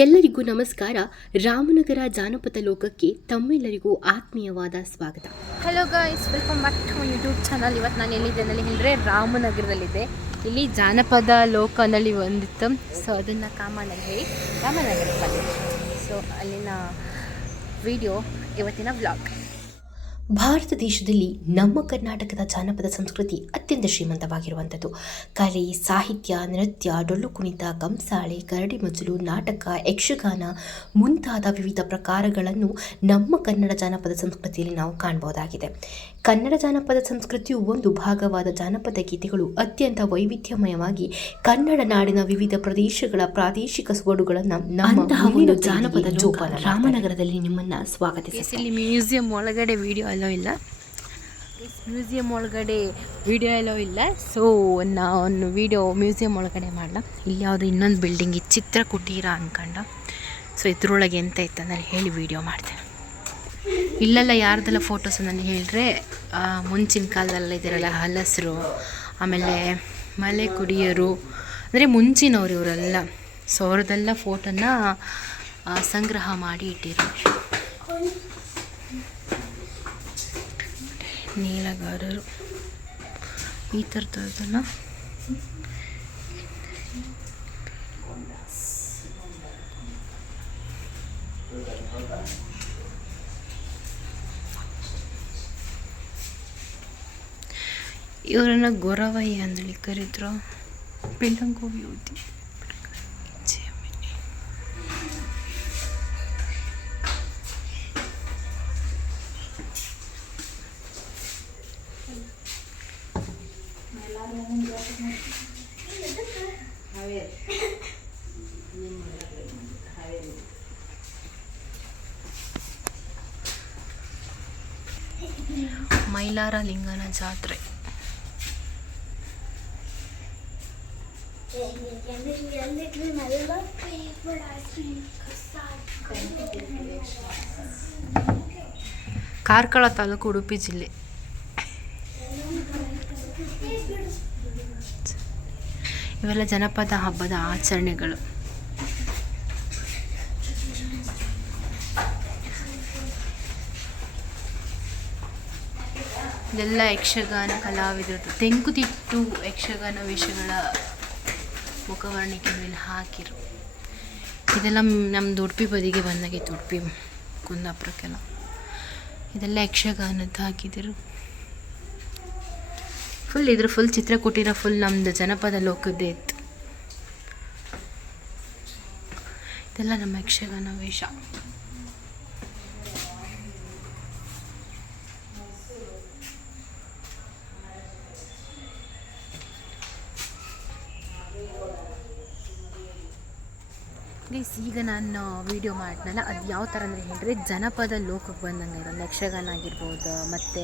ಎಲ್ಲರಿಗೂ ನಮಸ್ಕಾರ. ರಾಮನಗರ ಜಾನಪದ ಲೋಕಕ್ಕೆ ತಮ್ಮೆಲ್ಲರಿಗೂ ಆತ್ಮೀಯವಾದ ಸ್ವಾಗತ. Hello guys welcome back to YouTube channel ಇವತ್ತು ನಾನು ಎಲ್ಲಿದ್ದೇನೆ ಹೇಳಿದ್ರೆ ರಾಮನಗರದಲ್ಲಿದೆ ಇಲ್ಲಿ ಜಾನಪದ ಲೋಕನಲ್ಲಿ ಒಂದಿತ್ತು. ಸೊ ಅದನ್ನು ಹೇಳಿ ರಾಮನಗರ ಸೊ ಅಲ್ಲಿನ ವಿಡಿಯೋ ಇವತ್ತಿನ ವ್ಲಾಗ್ ಭಾರತ ದೇಶದಲ್ಲಿ ನಮ್ಮ ಕರ್ನಾಟಕದ ಜಾನಪದ ಸಂಸ್ಕೃತಿ ಅತ್ಯಂತ ಶ್ರೀಮಂತವಾಗಿರುವಂಥದ್ದು. ಕಲೆ ಸಾಹಿತ್ಯ ನೃತ್ಯ ಡೊಳ್ಳು ಕುಣಿತ ಕಂಸಾಳೆ ಕರಡಿ ಮಜಲು ನಾಟಕ ಯಕ್ಷಗಾನ ಮುಂತಾದ ವಿವಿಧ ಪ್ರಕಾರಗಳನ್ನು ನಮ್ಮ ಕನ್ನಡ ಜಾನಪದ ಸಂಸ್ಕೃತಿಯಲ್ಲಿ ನಾವು ಕಾಣಬಹುದಾಗಿದೆ ಕನ್ನಡ ಜಾನಪದ ಸಂಸ್ಕೃತಿಯು ಒಂದು ಭಾಗವಾದ ಜಾನಪದ ಗೀತೆಗಳು ಅತ್ಯಂತ ವೈವಿಧ್ಯಮಯವಾಗಿ ಕನ್ನಡ ನಾಡಿನ ವಿವಿಧ ಪ್ರದೇಶಗಳ ಪ್ರಾದೇಶಿಕ ಸೊಗಡುಗಳನ್ನು ನಮ್ಮ ಒಂದು ಜಾನಪದ ಜೋಪಾನ ರಾಮನಗರದಲ್ಲಿ ನಿಮ್ಮನ್ನು ಸ್ವಾಗತಿಸಿ ಮ್ಯೂಸಿಯಂ ಒಳಗಡೆ ವಿಡಿಯೋ ಎಲ್ಲೋ ಇಲ್ಲ. ಮ್ಯೂಸಿಯಂ ಒಳಗಡೆ ವಿಡಿಯೋ ಎಲ್ಲೋ ಇಲ್ಲ. ಸೊ ನಾನು ವಿಡಿಯೋ ಮ್ಯೂಸಿಯಂ ಒಳಗಡೆ ಮಾಡಲ್ಲ ಇಲ್ಲಿ ಯಾವುದೋ ಇನ್ನೊಂದು ಬಿಲ್ಡಿಂಗ್ ಈ ಚಿತ್ರ ಕುಟೀರ ಅಂದ್ಕೊಂಡ ಸೊ ಇದ್ರೊಳಗೆ ಎಂತ ಇತ್ತು ಹೇಳಿ ವೀಡಿಯೋ ಮಾಡ್ತೇನೆ. ಇಲ್ಲೆಲ್ಲ ಯಾರ್ದೆಲ್ಲ ಫೋಟೋಸ್ ನಾನು ಹೇಳಿದ್ರೆ ಮುಂಚಿನ ಕಾಲದಲ್ಲ ಇದಿರಲ್ಲ ಹಲಸರು, ಆಮೇಲೆ ಮಲೆ ಕುಡಿಯರು ಅಂದರೆ ಮುಂಚಿನವ್ರು ಇವರೆಲ್ಲ. ಸೊ ಅವ್ರದ್ದೆಲ್ಲ ಫೋಟೋನ ಸಂಗ್ರಹ ಮಾಡಿ ಇಟ್ಟಿರು ನೀಲಗಾರರು. ಈ ಥರದ್ದೆಲ್ಲ ಇವರನ್ನು ಗೊರವಯ್ಯ ಅಂದೇಳಿ ಕರೆದ್ರು. ಬೆಳಂಗು ವಿಭೂತಿ ಮೈಲಾರ ಲಿಂಗನ ಜಾತ್ರೆ. ಕಾರ್ಕಳ ತಾಲೂಕು ಉಡುಪಿ ಜಿಲ್ಲೆ. ಇವೆಲ್ಲ ಜನಪದ ಹಬ್ಬದ ಆಚರಣೆಗಳು. ಇದೆಲ್ಲ ಯಕ್ಷಗಾನ ಕಲಾವಿದರದ್ದು. ತೆಂಕುತಿಟ್ಟು ಯಕ್ಷಗಾನ ವೇಷಗಳ ಮುಖವರ್ಣಿಕೆ ಮೇಲೆ ಹಾಕಿರು. ಇದೆಲ್ಲ ನಮ್ಮದು ಉಡುಪಿ ಬದಿಗೆ ಬಂದಾಗಿತ್ತು, ಉಡುಪಿ ಕುಂದಾಪುರಕ್ಕೆಲ್ಲ. ಇದೆಲ್ಲ ಯಕ್ಷಗಾನದ್ದು ಹಾಕಿದರು. ಫುಲ್ ಇದ್ರ ಫುಲ್ ಚಿತ್ರ ಕೊಟ್ಟಿರೋ ಫುಲ್ ನಮ್ಮದು ಜನಪದ ಲೋಕದ್ದೇ ಇತ್ತು. ಇದೆಲ್ಲ ನಮ್ಮ ಯಕ್ಷಗಾನ ವೇಷ. ಗೈಸ್ ಈಗ ನಾನು ವಿಡಿಯೋ ಮಾಡಿದ್ನಲ್ಲ ಅದು ಯಾವ ಥರ ಅಂದರೆ ಹೇಳಿದ್ರೆ ಜನಪದ ಲೋಕಕ್ಕೆ ಬಂದಂಗೆ ಇರೋ ಯಕ್ಷಗಾನ ಆಗಿರ್ಬೋದು, ಮತ್ತು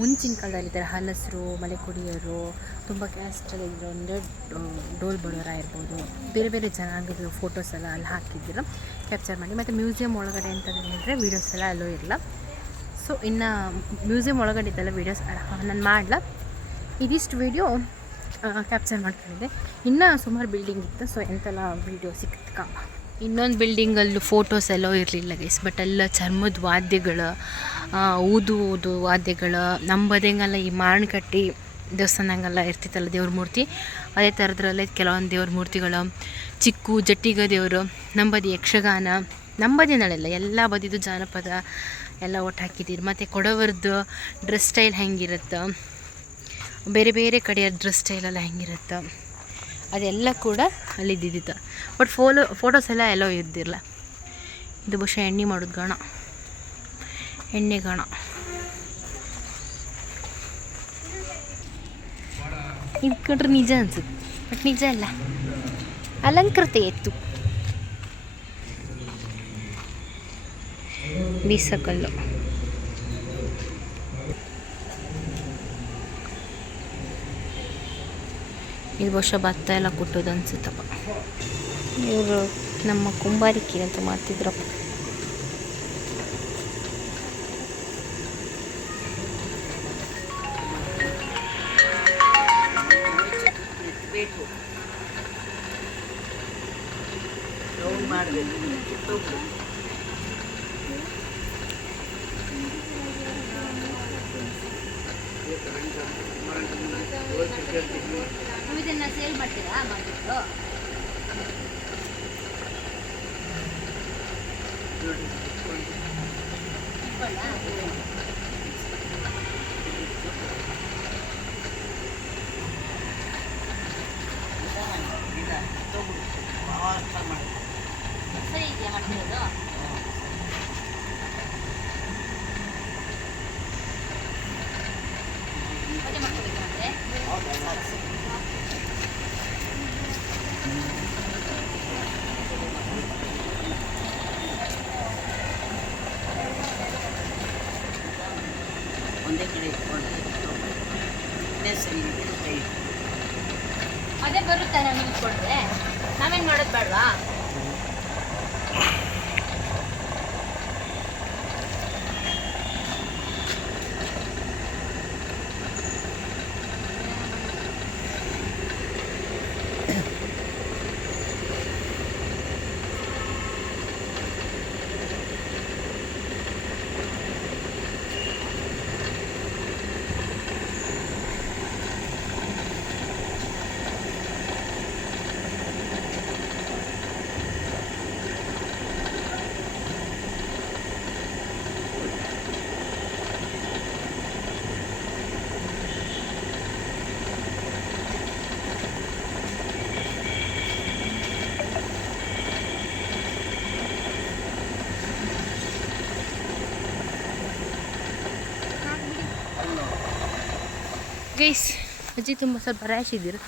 ಮುಂಚಿನ ಕಾಲದಲ್ಲಿ ಇದ್ದಾರೆ ಹಲಸರು, ಮಲೆಕುಡಿಯರು, ತುಂಬ ಕ್ಯಾಸ್ಟಲ್ಲಿ ಇದ್ದರು ಅಂದರೆ ಡೋಲ್ ಬಡೋರ ಇರ್ಬೋದು ಬೇರೆ ಬೇರೆ ಜನಾಂಗದ ಫೋಟೋಸ್ ಎಲ್ಲ ಅಲ್ಲಿ ಹಾಕಿದ್ರು. ಕ್ಯಾಪ್ಚರ್ ಮಾಡಿ. ಮತ್ತು ಮ್ಯೂಸಿಯಂ ಒಳಗಡೆ ಅಂತ ಹೇಳಿದ್ರೆ ವೀಡಿಯೋಸ್ ಎಲ್ಲ ಅಲ್ಲೂ ಇರಲ್ಲ ಸೊ ಇನ್ನು ಮ್ಯೂಸಿಯಂ ಒಳಗಡೆ ಇದ್ದೆಲ್ಲ ವೀಡಿಯೋಸ್ ನಾನು ಮಾಡಲ್ಲ ಇದಿಷ್ಟು ವೀಡಿಯೋ ಕ್ಯಾಪ್ಚರ್ ಮಾಡ್ಕೊಂಡಿದ್ದೆ. ಇನ್ನೂ ಸುಮಾರು ಬಿಲ್ಡಿಂಗ್ ಇತ್ತು. ಸೊ ಎಂತೆಲ್ಲ ವೀಡಿಯೋ ಸಿಕ್ತು ಕಾಮ ಇನ್ನೊಂದು ಬಿಲ್ಡಿಂಗಲ್ಲೂ ಫೋಟೋಸ್ ಎಲ್ಲ ಇರಲಿಲ್ಲ ಗೈಸ್ ಬಟ್ ಎಲ್ಲ ಚರ್ಮದ ವಾದ್ಯಗಳು ಊದು ಊದು ವಾದ್ಯಗಳು, ನಂಬದಂಗಲ್ಲ ಈ ಮಾರ್ಣಕಟ್ಟಿ ದೇವಸ್ಥಾನಂಗೆಲ್ಲ ಇರ್ತಿತ್ತಲ್ಲ ದೇವ್ರ ಮೂರ್ತಿ, ಅದೇ ಥರದ್ರಲ್ಲೇ ಕೆಲವೊಂದು ದೇವ್ರ ಮೂರ್ತಿಗಳು, ಚಿಕ್ಕು, ಜಟ್ಟಿಗ ದೇವರು, ನಂಬದಿ ಯಕ್ಷಗಾನ ನಂಬದಿ ಬದಿನಳೆಲ್ಲ ಎಲ್ಲ ಬದಿದು ಜಾನಪದ ಎಲ್ಲ ಒಟ್ಟು ಹಾಕಿದ್ದೀರಿ. ಮತ್ತು ಕೊಡವರದ್ದು ಡ್ರೆಸ್ ಸ್ಟೈಲ್ ಹೆಂಗಿರುತ್ತೆ? ಬೇರೆ ಬೇರೆ ಕಡೆಯ ಡ್ರೆಸ್ ಸ್ಟೈಲೆಲ್ಲ ಹೆಂಗಿರುತ್ತೆ? ಅದೆಲ್ಲ ಕೂಡ ಅಲ್ಲಿ ಇದ್ದಿದ್ದಿತ್ತು ಬಟ್ ಫೋಲೋ ಫೋಟೋಸ್ ಎಲ್ಲ ಎಲ್ಲೋ ಇದ್ದಿರಲ್ಲ ಇದು ಬಹುಶಃ ಎಣ್ಣೆ ಮಾಡೋದು ಗಣ. ಎಣ್ಣೆ ಗಣ. ಇದು ನಿಜ ಅನ್ಸುತ್ತೆ. ಬಟ್ ನಿಜ ಅಲ್ಲ. ಅಲಂಕೃತ ಎತ್ತು. ಬೀಸಕಲ್ಲು. ಇದು ವರ್ಷ ಭತ್ತ ಎಲ್ಲ ಕೊಟ್ಟೋದು ಅನ್ಸುತ್ತಪ್ಪ. ಇವರು ನಮ್ಮ ಕುಂಬಾರಿಕೆ ಅಂತ ಮಾಡ್ತಿದ್ರಪ್ಪ. ಇದನ್ನ ಸೇಲ್ ಮಾಡ್ತೀರಾ? ಮಾಡಿಬಿಟ್ಟು. ಸರಿ ಬೇಡವಾ ಗೈಸ್, ಅಜ್ಜಿ ತುಂಬ ಸ್ವಲ್ಪ ರ್ಯಾಶ್ ಇದ್ದೀರು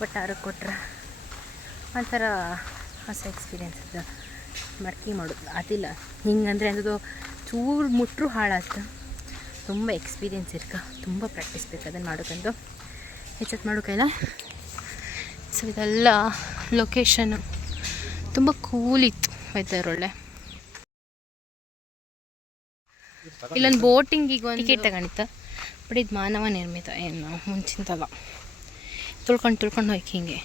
ಬಟ್ ಆರು ಕೊಟ್ರೆ ಒಂಥರ ಹೊಸ ಎಕ್ಸ್ಪೀರಿಯೆನ್ಸ್ ಅದ. ಮರ್ಕಿ ಮಾಡೋದು, ಅದಿಲ್ಲ. ಹಿಂಗಂದರೆ ಅಂಥದ್ದು ಚೂರು ಮುಟ್ಟರು ಹಾಳಾಯ್ತು. ತುಂಬ ಎಕ್ಸ್ಪೀರಿಯೆನ್ಸ್ ಇರ್ಕ, ತುಂಬ ಪ್ರಾಕ್ಟೀಸ್ ಬೇಕು ಅದನ್ನು ಮಾಡೋಕ್ಕಂದು ಹೆಚ್ಚತ್ತು ಮಾಡೋಕ್ಕಲ್ಲ ಸೊ ಇದೆಲ್ಲ ಲೊಕೇಶನ್ನು ತುಂಬ ಕೂಲ್ ಇತ್ತು ವೆದರ್ ಒಳ್ಳೆ. ಇಲ್ಲೊಂದು ಬೋಟಿಂಗಿಗೆ ಒಂದು ಟಿಕೆಟ್ ತಗೊಂಡಿತ್ತು? ಬಟ್ ಇದು ಮಾನವ ನಿರ್ಮಿತ ಏನು ಮುಂಚಿಂತಲ್ಲ. ತುಳ್ಕೊಂಡು ತುಳ್ಕೊಂಡು ಹೋಯ್ಕೆ ಹಿಂಗೆ.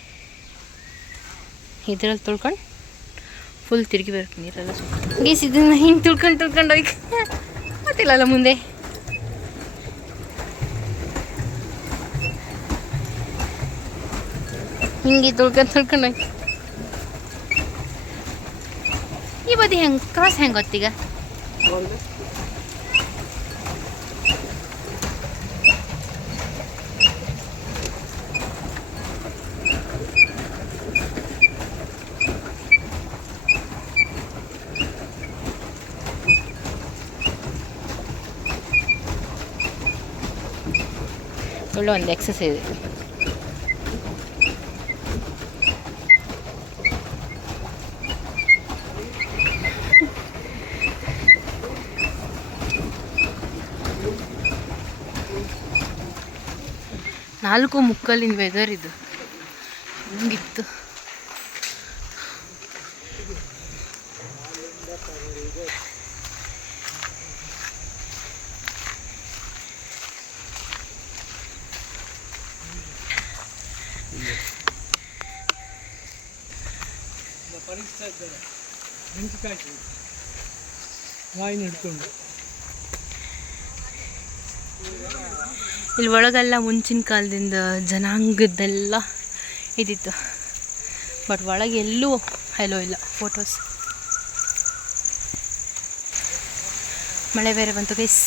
ಇದರಲ್ಲಿ ತುಳ್ಕೊಂಡು ಫುಲ್ ತಿರುಗಿ ಬರ್ಬೇಕು ನೀರೆಲ್ಲ ಗೀಸ್ ಇದನ್ನ ಹಿಂಗೆ ತುಳ್ಕೊಂಡು ತುಳ್ಕೊಂಡು ಹೋಯ್ಕೆ. ಗೊತ್ತಿಲ್ಲಲ್ಲ ಮುಂದೆ. ಹಿಂಗೆ ತುಳ್ಕೊಂಡು ತುಳ್ಕೊಂಡು ಹೋಯ್ಕೆ. ಈ ಬದಿ ಹೆಂಗೆ ಕ್ರಾಸ್ ಹೆಂಗೆ ಗೊತ್ತೀಗ? ಒಳ್ಳೆ ಒಂದು ಎಕ್ಸಸೈಸ್ ನಾಲ್ಕು ಮುಕ್ಕಲಿನ ವೆದರ್ ಇದು. ಹಿಡ್ಕೊಂಡು. ಇಲ್ಲಿ ಒಳಗೆಲ್ಲ ಮುಂಚಿನ ಕಾಲದಿಂದ ಜನಾಂಗದ್ದೆಲ್ಲ ಇದಿತ್ತು. ಬಟ್ ಒಳಗೆ ಎಲ್ಲೂ ಹಲೋ ಇಲ್ಲ ಫೋಟೋಸ್ ಮಳೆ ಬೇರೆ ಬಂತು ಗೈಸ್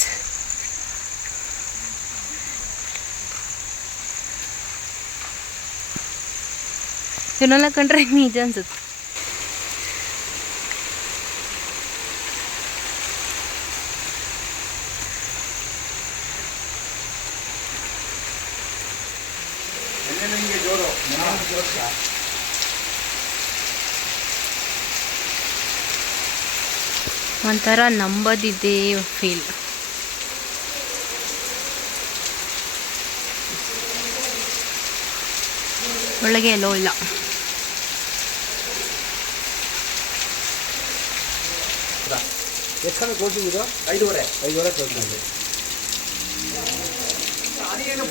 ಇವನ್ನೆಲ್ಲ ಕಂಡ್ರೆ ನಿಜ ಅನ್ಸುತ್ತೆ. ಒಂಥರ ನಂಬದಿದೆ ಫೀಲ್ ಒಳಗೆ ಎಲ್ಲೋ ಇಲ್ಲ. ಎಷ್ಟು ಇದು ಐದೂವರೆ. ಐದುವರೆ ಕ್ಲೋಸ್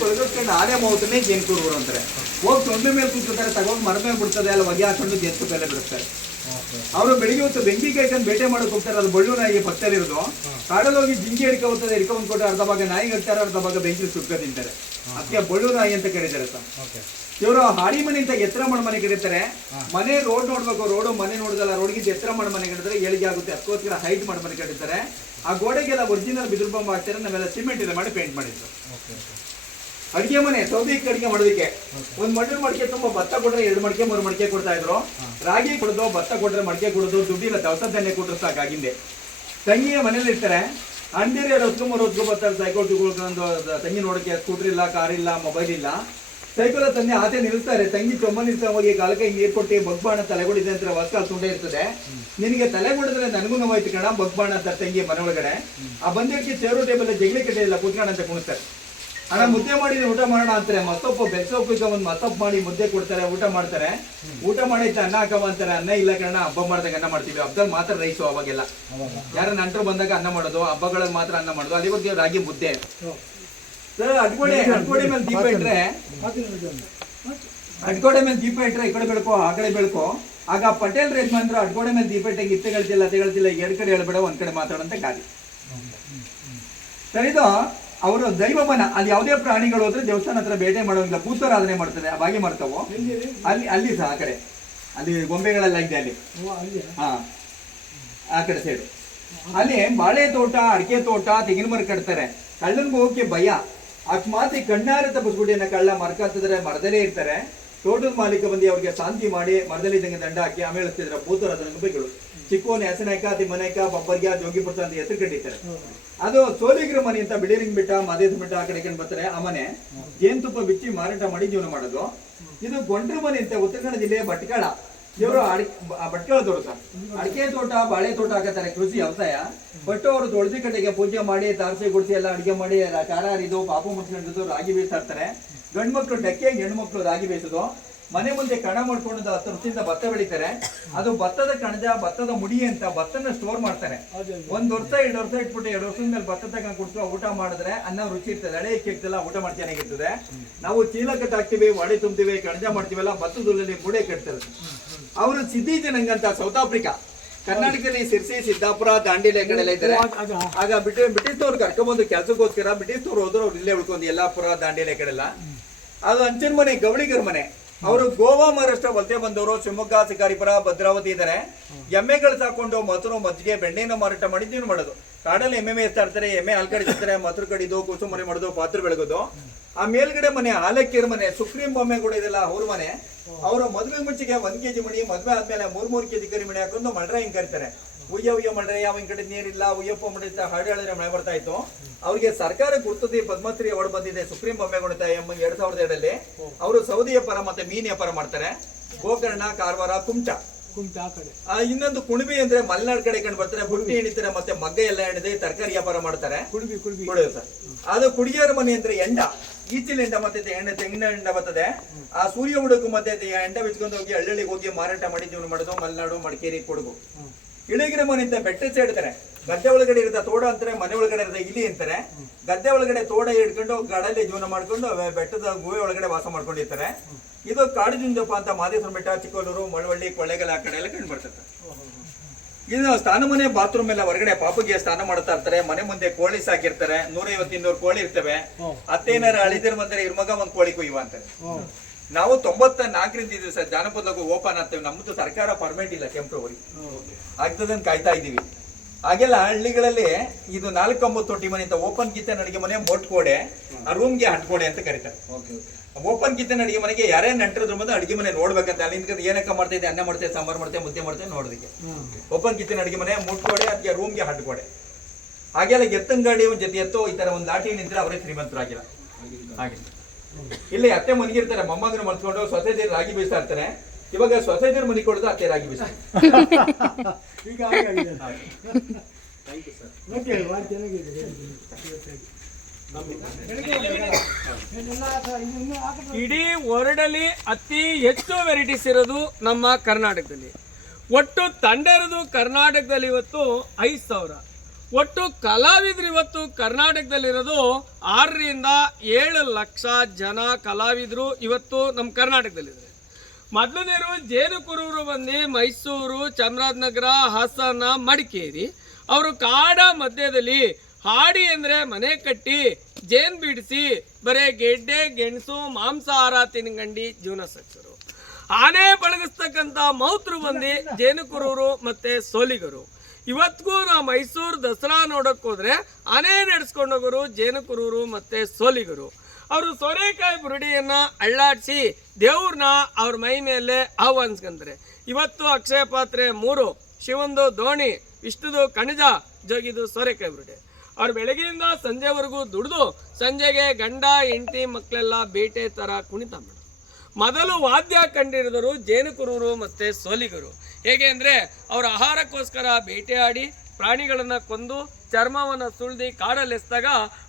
ಪಳಗಿಸ್ಕೊಂಡು ಆನೆ ಮೌತನ್ನೇ ಜೇನು ಕೂರ್ಬೋದು ಅಂತಾರೆ. ಹೋಗಿ ತೊಂದ್ರೆ ಮೇಲೆ ಕೂತಿರ್ತಾರೆ ತಗೊಂಡು ಮರದ ಮೇಲೆ ಬಿಡ್ತದೆ ಅಲ್ಲಿ ಹೊಗೆ ಹಾಕೊಂಡು ಜೇನು ಮೇಲೆ ಬಿಡುತ್ತಾರೆ. ಅವರು ಬೆಳಿಗ್ಗೆ ಹೊತ್ತು ಬೆಂಕಿ ಕಾಯ್ಕೊಂಡು ಬೇಟೆ ಮಾಡಕ್ ಹೋಗ್ತಾರೆ ಅದು ಬಳ್ಳು ನಾಯಿಗೆ ಪಕ್ಕದಲ್ಲಿರೋದು ಕಾಡಲ್ಲಿ ಹೋಗಿ ಜಿಂಕೆ ಹಿಡ್ಕೊ ಹೋಗ್ತದೆ ಹಿಡ್ಕೊ ಬಂದ್ಕೊಟ್ಟು ಅರ್ಧ ಭಾಗ ನಾಯಿಗೆ ಹಾಕ್ತಾರೆ ಅರ್ಧ ಭಾಗ ಬೆಂಕಿ ಸುಟ್ಕ ತಿಂತಾರೆ. ಅದಕ್ಕೆ ಬಳ್ಳು ನಾಯಿ ಅಂತ ಕರೀತಾರೆ ಸರ್ ಇವರು ಹಾಡಿ ಮನೆ ಅಂತ ಎತ್ತರ ಮಾಡ ಮನೆ ಕರೀತಾರೆ. ಮನೆ ರೋಡ್ ನೋಡ್ಬೇಕು ರೋಡ್ ಮನೆ ನೋಡಿದಲ್ಲ ರೋಡ್ಗಿಂತ ಎತ್ತರ ಮಾಡ ಮನೆ ಕಟ್ಟಿದ್ರೆ ಏಳಿಗೆ ಆಗುತ್ತೆ ಅದಕ್ಕೋಸ್ಕರ ಹೈಟ್ ಮಾಡಿ ಮನೆ ಕಟ್ಟಿರ್ತಾರೆ ಆ ಗೋಡೆಗೆಲ್ಲ ಒರಿಜಿನಲ್ ಬಿದಿರು ಬಾಂಬ್ ಹಾಕ್ತಾರೆ ನಾವೆಲ್ಲ ಸಿಮೆಂಟ್ ಇದೆ ಮಾಡಿ ಪೇಂಟ್ ಮಾಡಿದ್ರು. ಅಡಿಗೆ ಮನೆ ಸೌದೆಗೆ ಅಡಿಗೆ ಮಾಡೋದಕ್ಕೆ. ಒಂದ್ ಮಣ್ಣಿನ ಮಡಿಕೆ ತುಂಬಾ ಭತ್ತ ಕೊಟ್ರೆ ಎರಡು ಮಡಿಕೆ, ಮೂರು ಮಡಿಕೆ ಕೊಡ್ತಾ ಇದ್ರು. ರಾಗಿ ಕೊಡೋದು, ಭತ್ತ ಕೊಟ್ರೆ ಮಡಿಕೆ ಕೊಡೋದು, ದುಡ್ಡಿಲ್ಲ, ದವಸ ಧಾನ್ಯ ಕೊಟ್ಟರು ಸಾಕಾಗಿಂದೆ ತಂಗಿಯ ಮನೇಲಿ ಇರ್ತಾರೆ. ಅಂಡೇರಿ ಎರಡು ಹೊತ್ತು ಮೂರು ಹೊತ್ತು ಬರ್ತಾರೆ ಸೈಕಲ್ ತಗೊಳ್ಕೊಂಡು ತಂಗಿ ನೋಡಕ್ಕೆ ಸ್ಕೂಟರ್ ಇಲ್ಲ ಕಾರ್ ಇಲ್ಲ. ಮೊಬೈಲ್ ಇಲ್ಲ ಸೈಕಲ್ ತಂದೆ ಆತೆ ನಿಲ್ತಾರೆ ತಂಗಿ ಚೊಮ್ಮನಿರ್ತಾ ಹೋಗಿ ಕಾಲಕ್ಕೆ ಹಿಂಗೆ ಕೊಟ್ಟು ಬಗ್ಬಾಣ ತಲೆಗೊಡಿದೆ ಅಂತ ಹೊಸ್ಕಾಲ್ ತುಂಡೆ ಇರ್ತದೆ. ನಿನಗೆ ತಲೆ ಕೊಡಿದ್ರೆ ನನಗೂ ನೋವಾಯ್ತು ಕಣ ಬಗ್ಬಾಣ ಅಂತ ತಂಗಿ ಮನೆ ಒಳಗಡೆ. ಆ ಬಂದಿದ್ದಕ್ಕೆ ಚೇರು ಟೇಬಲ್ ಜಗಲಿ ಕಟ್ಟೆ ಇಲ್ಲ ಕೂತ್ಕೊಂಡಂತ ಕುಣಿಸ್ತಾರೆ. ಅಣ್ಣ ಮುದ್ದೆ ಮಾಡಿ ಊಟ ಮಾಡೋಣ ಅಂತಾರೆ. ಮತ್ತೊಬ್ಬ ಬೆಚ್ಚೊಪ್ಪು ಈಗ ಒಂದು ಮತ್ತೊಪ್ಪ ಮಾಡಿ ಮುದ್ದೆ ಕೊಡ್ತಾರೆ ಊಟ ಮಾಡ್ತಾರೆ. ಊಟ ಮಾಡೈತೆ ಅನ್ನ ಹಾಕವ ಅಂತಾರೆ. ಅನ್ನ ಇಲ್ಲ ಕಾರಣ ಹಬ್ಬ ಮಾಡಿದಾಗ ಅನ್ನ ಮಾಡ್ತೀವಿ. ಹಬ್ಬದಲ್ಲಿ ಮಾತ್ರ ರೈಸು ಅವಾಗೆಲ್ಲ. ಯಾರ ನಂಟರು ಬಂದಾಗ ಅನ್ನ ಮಾಡೋದು ಹಬ್ಬಗಳಲ್ಲಿ ಮಾತ್ರ ಅನ್ನ ಮಾಡೋದು. ಅಲ್ಲಿ ಬಗ್ಗೆ ರಾಗಿ ಮುದ್ದೆ. ಸರ್ ಅಡ್ಗೋಡೆ ಅಡ್ಗೋಡೆ ಮೇಲೆ ದೀಪ ಇಟ್ರೆ ಅಡ್ಕೊಡೆ ಮೇಲೆ ದೀಪ ಇಟ್ರೆ ಈ ಕಡೆ ಬೆಳ್ಕೋ ಆ ಕಡೆ ಬೆಳಕು. ಆಗ ಪಟೇಲ್ ಯಜಮಾನ್ರು ಅಡ್ಕೊಡೆ ಮೇಲೆ ದೀಪ ಇಟ್ಟಂಗೆ ಇತ್ತೆ ಹೇಳ್ತಿಲ್ಲ ಅದೇ ಕಳ್ತಿಲ್ಲ ಎರಡು ಕಡೆ ಹೇಳ್ಬೇಡ ಒಂದ್ ಕಡೆ ಮಾತಾಡೋಂತ ಗಾಡಿ ಸರ್ ಇದು ಅವರು ದೈವಮನ ಅಲ್ಲಿ ಯಾವುದೇ ಪ್ರಾಣಿಗಳು ಹೋದ್ರೆ ದೇವಸ್ಥಾನ ಹತ್ರ ಬೇಟೆ ಮಾಡೋದಿಲ್ಲ ಭೂತಾರಾಧನೆ ಮಾಡ್ತಾರೆ ಆ ಬಾಗಿ ಮಾಡ್ತಾವೋ ಅಲ್ಲಿ ಅಲ್ಲಿ ಸಹ ಆ ಕಡೆ. ಅಲ್ಲಿ ಗೊಂಬೆಗಳೆಲ್ಲ ಇದೆ ಅಲ್ಲಿ. ಹಾ ಆ ಕಡೆ ಸೈಡ್ ಅಲ್ಲಿ ಬಾಳೆ ತೋಟ ಅಡಿಕೆ ತೋಟ ತೆಂಗಿನ ಮರ ಕಟ್ತಾರೆ. ಕಳ್ಳನ್ ಹೋಗಕ್ಕೆ ಭಯ. ಅಕಸ್ಮಾತ್ ಈ ಕಣ್ಣಾರೆ ತಪ್ಪಿಸ್ಬಿಟ್ಟಿನ ಕಳ್ಳ ಮರಕತ್ತಿದ್ರೆ ಮರದಲ್ಲೇ ಇರ್ತಾರೆ. ತೋಟದ ಮಾಲೀಕ ಬಂದು ಅವ್ರಿಗೆ ಶಾಂತಿ ಮಾಡಿ ಮರದಲ್ಲಿ ಇದ್ದಂಗೆ ದಂಡ ಹಾಕಿ ಆಮೇಲೆ ಹಚ್ತಿದ್ರೆ ಭೂತರಾಧನೆ ಗೊಂಬೆಗಳು ಚಿಕ್ಕೋನ್ ಹೆಸನಾಯ್ಕ ತಿಮ್ಮನಾಯ್ಕ ಬಬ್ಬರ್ಗ ಜೋಗಿಪುರ ಅಂತ ಹೆಸರು ಕಟ್ಟಿದ್ದಾರೆ ಅದು ಸೋಲಿಗ್ರ ಮನೆ ಅಂತ ಬಿಳಿರಿಂಗ್ ಬೆಟ್ಟ, ಮದೇದ ಬೆಟ್ಟ ಆ ಕಡೆ ಬರ್ತಾರೆ. ಆ ಮನೆ ಜೇನುತುಪ್ಪ ಬಿಚ್ಚಿ ಮಾರಾಟ ಮಾಡಿ ಜೀವನ ಮಾಡೋದು. ಇದು ಗೊಂಡ್ರ ಮನೆ ಅಂತ ಉತ್ತರ ಕನ್ನಡ ಜಿಲ್ಲೆಯ ಭಟ್ಕಳ. ಇವರು ಭಟ್ಕಳ ತೋಟ. ಅಡಿಕೆ ತೋಟ, ಬಾಳೆ ತೋಟ ಹಾಕತ್ತಾರೆ ಕೃಷಿ ವ್ಯವಸಾಯ. ಬಟ್ಟು ಅವರು ತುಳಸಿ ಕಟ್ಟೆಗೆ ಪೂಜೆ ಮಾಡಿ, ತಾರಸಿ, ಗುಡಿಸಿ ಎಲ್ಲ ಅಡಿಗೆ ಮಾಡಿ ಚಾರ ಹರಿದು ಪಾಪು ಮುಚ್ಚಿಕೊಂಡಿದ್ದು ರಾಗಿ ಬೇಯಿಸ್ತಾ ಇರ್ತಾರೆ. ಗಂಡು ಮಕ್ಕಳು ಡಕ್ಕೆ ಹೆಣ್ಣು ಮಕ್ಕಳು ರಾಗಿ ಬೇಯಿಸೋದು. ಮನೆ ಮುಂದೆ ಕಣ ಮಾಡ್ಕೊಂಡು ಹತ್ತು ವರ್ಷದಿಂದ ಭತ್ತ ಬೆಳಿತಾರೆ. ಅದು ಭತ್ತದ ಕಣಜ ಭತ್ತದ ಮುಡಿ ಅಂತ ಭತ್ತನ ಸ್ಟೋರ್ ಮಾಡ್ತಾರೆ. ಒಂದ್ ವರ್ಷ ಎರಡು ವರ್ಷ ಇಟ್ಬಿಟ್ಟು ಎರಡು ವರ್ಷದ ಮೇಲೆ ಭತ್ತ ತಗೊಂಡು ಕುಡ್ಸ್ಕೊ ಊಟ ಮಾಡಿದ್ರೆ ಅನ್ನ ರುಚಿ ಇರ್ತದೆ. ಹಳೆ ಕೆಟ್ಟಲ್ಲ ಊಟ ಮಾಡಿ ಚೆನ್ನಾಗಿರ್ತದೆ ನಾವು ಚೀಲ ಕಟ್ಟಾಕ್ತಿವಿ ಒಡೆ ತುಂಬ್ತೀವಿ ಕಣಜ ಮಾಡ್ತೀವಲ್ಲ ಭತ್ತದ ಹುಲ್ಲಲ್ಲಿ ಮೂಡೆ ಕಟ್ತಾರೆ. ಅವರು ಸಿದ್ಧಿ ಜನಾಂಗ ಅಂತ ಸೌತ್ ಆಫ್ರಿಕಾ ಕರ್ನಾಟಕದಲ್ಲಿ ಸಿರ್ಸಿ ಸಿದ್ದಾಪುರ ದಾಂಡೇಲಿ ಕಡೆ ಎಲ್ಲ ಇದ್ದಾರೆ. ಆಗ ಬಿಟ್ಟು ಬ್ರಿಟಿಷ್ನವ್ರು ಕರ್ಕೊಂಡ್ಬಂದು ಕೆಲಸಕ್ಕೋಸ್ಕರ ಬ್ರಿಟಿಷ್ನವ್ರು ಹೋದ್ರು ಅವ್ರು ಇಲ್ಲೇ ಉಳ್ಕೊಂಡು ಯಲ್ಲಾಪುರ ದಾಂಡೇಲಿ ಕಡೆ ಎಲ್ಲ ಅದು ಅಂಚನ್ ಮನೆ ಗವಳಿಗರ ಮನೆ. ಅವರು ಗೋವಾ ಮಹಾರಾಷ್ಟ್ರ ವಲಸೆ ಬಂದವರು ಶಿವಮೊಗ್ಗ ಶಿಕಾರಿಪುರ ಭದ್ರಾವತಿ ಇದ್ದಾರೆ. ಎಮ್ಮೆಗಳು ಸಾಕೊಂಡು ಮೊಸರು ಮಜ್ಜಿಗೆ ಬೆಣ್ಣೆನ ಮಾರಾಟ ಮಾಡಿ ಜೀವನ ಮಾಡೋದು. ಕಾಡಲ್ಲಿ ಎಮ್ಮೆ ಮೇಯ್ಸ್ತಾ ಇರ್ತಾರೆ ಎಮ್ಮೆ ಹಾಲು ಕಡಿಸ್ತಾರೆ ಮೊಸರು ಕಡಿದು ಕುಸು ಮನೆ ಮಾಡೋದು ಪಾತ್ರೆ ಬೆಳಗೋದು. ಆ ಮೇಲ್ಗಡೆ ಮನೆ ಆಲಕ್ಕಿರ ಮನೆ ಸುಪ್ರೀಂ ಬೊಮ್ಮೆ ಕೂಡ ಇದೆಲ್ಲ ಅವ್ರ ಮನೆ. ಅವರು ಮದುವೆ ಮುಂಚೆಗೆ ಒಂದ್ ಕೆಜಿ ಮಣಿ ಮದುವೆ ಆದ್ಮೇಲೆ ಮೂರ್ ಮೂರ್ ಕೆಜಿ ಕರಿ ಮಣಿ ಹಾಕೊಂಡು ಮಳ್ರ ಹಿಂಗ್ ಕರಿತಾರೆ. ಉಯ್ಯ ಉಯ್ಯ ಮಾಡ್ರೆ ಯಾವ ಕಡೆ ನೀರಿಲ್ಲ ಉಯ್ಯಪ್ಪ ಮಡಿ ಹಾಡು ಹೇಳಿದ್ರೆ ಮಳೆ ಬರ್ತಾ ಇತ್ತು. ಅವ್ರಿಗೆ ಸರ್ಕಾರ ಗುರುತದಿ ಪದ್ಮಶ್ರೀ ಅವಾರ್ಡ್ ಬಂದಿದೆ ಸುಪ್ರೀಂ ಬೊಮ್ಮೆ ಗುಣಿತ ಎಂ ಎರಡ್ ಸಾವಿರದ ಎರಡಲ್ಲಿ. ಅವರು ಸೌದಿ ವ್ಯಾಪಾರ ಮತ್ತೆ ಮೀನ್ ವ್ಯಾಪಾರ ಮಾಡ್ತಾರೆ. ಗೋಕರ್ಣ ಕಾರವಾರ ಕುಮಟ. ಇನ್ನೊಂದು ಕುಣಬಿ ಅಂದ್ರೆ ಮಲೆನಾಡ್ ಕಡೆ ಕಂಡು ಬರ್ತಾರೆ. ಬುಟ್ಟಿ ಹಿಡಿತಾರೆ ಮತ್ತೆ ಮಗ್ಗ ಎಲ್ಲ ಎಣಿದೆ ತರಕಾರಿ ವ್ಯಾಪಾರ ಮಾಡ್ತಾರೆ. ಸರ್. ಅದು ಕುಡಿಯೋರ ಮನೆ ಅಂದ್ರೆ ಎಂಡ. ಈಚಿಲ್ ಎಂಡ ಮತ್ತೆ ಎಣ್ಣೆ ತೆಂಗಿನ ಎಂಡ ಬರ್ತದೆ. ಆ ಸೂರ್ಯ ಹುಡುಕು ಮತ್ತೆ ಎಂಡ ಬಿಚ್ಕೊಂಡು ಹೋಗಿ ಹಳ್ಳಿಗೆ ಹೋಗಿ ಮಾರಾಟ ಮಾಡಿ ಜೀವನ ಮಾಡೋದು ಮಲೆನಾಡು ಮಡಿಕೇರಿ ಕೊಡಗು. ಇಳಿಗಿನ ಮನೆಯಿಂದ ಬೆಟ್ಟ ಸೇಡ್ತಾರೆ ಗದ್ದೆ ಒಳಗಡೆ ಇರದ ತೋಡ ಅಂತಾರೆ ಮನೆ ಒಳಗಡೆ ಇರದ ಇಲಿ ಅಂತಾರೆ. ಗದ್ದೆ ಒಳಗಡೆ ತೋಡ ಹಿಡ್ಕೊಂಡು ಗಾಡಲ್ಲಿ ಜೀವನ ಮಾಡ್ಕೊಂಡು ಬೆಟ್ಟದ ಗುಹೆ ಒಳಗಡೆ ವಾಸ ಮಾಡ್ಕೊಂಡಿರ್ತಾರೆ. ಇದು ಕಾಡು ಕಾಡುಜುಂಜಪ್ಪ ಅಂತ ಮಾದೇಶ್ವರ ಬೆಟ್ಟ ಚಿಕ್ಕೋಲೂರು ಮಳವಳ್ಳಿ ಕೊಳ್ಳೆಗಳ ಆ ಕಡೆ ಎಲ್ಲ ಕಂಡು ಬರ್ತದೆ. ಇದು ಸ್ಥಾನ ಮನೆ ಬಾತ್ರೂಮ್ ಎಲ್ಲ ಹೊರಗಡೆ ಪಾಪುಗೆ ಸ್ನಾನ ಮಾಡ್ತಾ ಇರ್ತಾರೆ. ಮನೆ ಮುಂದೆ ಕೋಳಿ ಸಾಕಿರ್ತಾರೆ. ನೂರೈವತ್ತು ಇನ್ನೂರು ಕೋಳಿ ಇರ್ತವೆ. ಅತ್ತೇನಾರ ಅಳಿದಿರ ಬಂದ್ರೆ ಇರ್ಮಗ ಮಗ ಒಂದ್ ಕೋಳಿ ಕುಯ್ಯುವ ಅಂತಾರೆ. ನಾವು ತೊಂಬತ್ತ ನಾಲ್ಕರಿಂದ ಇದ್ದೀವಿ ಸರ್ ಜಾನಪದ ಓಪನ್ ಆಗ್ತೇವೆ. ನಮ್ಮದು ಸರ್ಕಾರ ಪರ್ಮಿಟ್ ಇಲ್ಲ ಕೆಂಪುವರಿ ಆಗ್ತದಂತ ಕಾಯ್ತಾ ಇದ್ದೀವಿ. ಹಾಗೆಲ್ಲ ಹಳ್ಳಿಗಳಲ್ಲಿ ಇದು ನಾಲ್ಕು ಒಂಬತ್ತು ತೊಟ್ಟಿ ಮನೆ ಅಂತ ಓಪನ್ ಕಿಚನ್ ಅಡಿಗೆ ಮನೆ ಮೊಟ್ ಕೋಡೆ ಆ ರೂಮ್ಗೆ ಹಟ್ಕೋಡೆ ಅಂತ ಕರೀತಾರೆ. ಓಪನ್ ಕಿಚನ್ ಅಡಿಗೆ ಮನೆಗೆ ಯಾರೇ ನೆಂಟರದ್ರ ಮುಂದೆ ಅಡಿಗೆ ಮನೆ ನೋಡ್ಬೇಕಂತ. ಅಲ್ಲಿ ಏನಕ್ಕ ಮಾಡ್ತಿದ್ದೆ ಅನ್ನ ಮಾಡ್ತೇವೆ ಸಾಂಬಾರ್ ಮಾಡ್ತೇವೆ ಮುದ್ದೆ ಮಾಡ್ತೇವೆ ನೋಡೋದಕ್ಕೆ. ಓಪನ್ ಕಿಚನ್ ಅಡಿಗೆ ಮನೆ ಮುಟ್ಕೋಡೆ ಅದಕ್ಕೆ ರೂಮ್ಗೆ ಹಟ್ಕೋಡೆ ಹಾಗೆಲ್ಲ ಎತ್ತನ್ ಗಾಡಿ ಜೊತೆ ಎತ್ತೋ ಈ ತರ ಒಂದು ಲಾಠಿ ನಿಂತರೆ ಅವರೇ ಶ್ರೀಮಂತರಾಗಿಲ್ಲ. ಹಾಗೆ. ಇಲ್ಲಿ ಅತ್ತೆ ಮನಗಿರ್ತಾರೆ ಮೊಮ್ಮಗನ ಮಲ್ಸ್ಕೊಂಡು ಸೊಸೆದೇರು ರಾಗಿ ಬೀಸ್ತಾ ಇರ್ತಾರೆ ಇವಾಗ ಸೊಸೆದೇರು ಮನೆ ಕೊಡೋದು ಅತ್ತೆ ರಾಗಿ ಬೀಸ್ತಾರೆ ಈಗ ಹಾಗಾಗಿದೆ ಓಕೆ ಭಾಳ ಚೆನ್ನಾಗಿದೆ ಇಡೀ ವರ್ಡಲ್ಲಿ ಅತಿ ಹೆಚ್ಚು ವೆರೈಟೀಸ್ ಇರೋದು ನಮ್ಮ ಕರ್ನಾಟಕದಲ್ಲಿ. ಒಟ್ಟು ತಂಡ ಇರೋದು ಕರ್ನಾಟಕದಲ್ಲಿ ಇವತ್ತು ಐದು ಸಾವಿರ. ಒಟ್ಟು ಕಲಾವಿದರು ಇವತ್ತು ಕರ್ನಾಟಕದಲ್ಲಿರೋದು ಆರರಿಂದ ಏಳು ಲಕ್ಷ ಜನ ಕಲಾವಿದರು ಇವತ್ತು ನಮ್ಮ ಕರ್ನಾಟಕದಲ್ಲಿದ್ದಾರೆ. ಮೊದಲನೇರು ಜೇನು ಕುರೂರು ಬಂದು ಮೈಸೂರು, ಚಾಮರಾಜನಗರ, ಹಾಸನ, ಮಡಿಕೇರಿ. ಅವರು ಕಾಡ ಮಧ್ಯದಲ್ಲಿ ಹಾಡಿ ಅಂದರೆ ಮನೆ ಕಟ್ಟಿ ಜೇನು ಬಿಡಿಸಿ ಬರೀ ಗೆಡ್ಡೆ, ಗೆಣಸು ಮಾಂಸಾಹಾರ ತಿನ್ಗಂಡಿ ಜೀವನ ಸಚ್ಚರು ಆನೆ ಬಳಗಿಸ್ತಕ್ಕಂಥ ಮೌತ್ರು ಬಂದು ಜೇನು ಮತ್ತು ಮತ್ತೆ ಸೋಲಿಗರು. ಇವತ್ತಿಗೂ ನಾವು ಮೈಸೂರು ದಸರಾ ನೋಡಕ್ ಹೋದ್ರೆ ಆನೆ ನಡೆಸ್ಕೊಂಡೋಗರು ಹೋಗೋರು ಜೇನುಕುರೂರು ಮತ್ತೆ ಸೋಲಿಗರು. ಅವರು ಸೋರೆಕಾಯಿ ಬುರುಡಿಯನ್ನು ಅಳ್ಳಾಡಿಸಿ ದೇವ್ರನ್ನ ಅವ್ರ ಮೈ ಮೇಲೆ ಆಹ್ವಾನಿಸ್ಕೊಂತಾರೆ. ಇವತ್ತು ಅಕ್ಷಯ ಪಾತ್ರೆ ಮೂರು, ಶಿವಂದು ದೋಣಿ ವಿಷ್ಣುದು ಕಣಜ, ಜೋಗಿದು ಸೋರೆಕಾಯಿ ಬುರುಡೆ. ಅವ್ರು ಬೆಳಗ್ಗೆಯಿಂದ ಸಂಜೆವರೆಗೂ ದುಡಿದು ಸಂಜೆಗೆ ಗಂಡ, ಹೆಂಡತಿ ಮಕ್ಕಳೆಲ್ಲ ಬೇಟೆ ಥರ ಕುಣಿತ ಮಾಡೋದು. ಮೊದಲು ವಾದ್ಯ ಕಂಡಿರಿದರು ಜೇನುಕುರೂರು ಮತ್ತು ಸೋಲಿಗರು. ಹೇಗೆ ಅಂದರೆ ಅವರ ಆಹಾರಕ್ಕೋಸ್ಕರ ಬೇಟೆಯಾಡಿ ಪ್ರಾಣಿಗಳನ್ನು ಕೊಂದು ಚರ್ಮವನ್ನು ಸುಳ್ದಿ ಕಾಡಲ್ಲೆಸ್ದಾಗ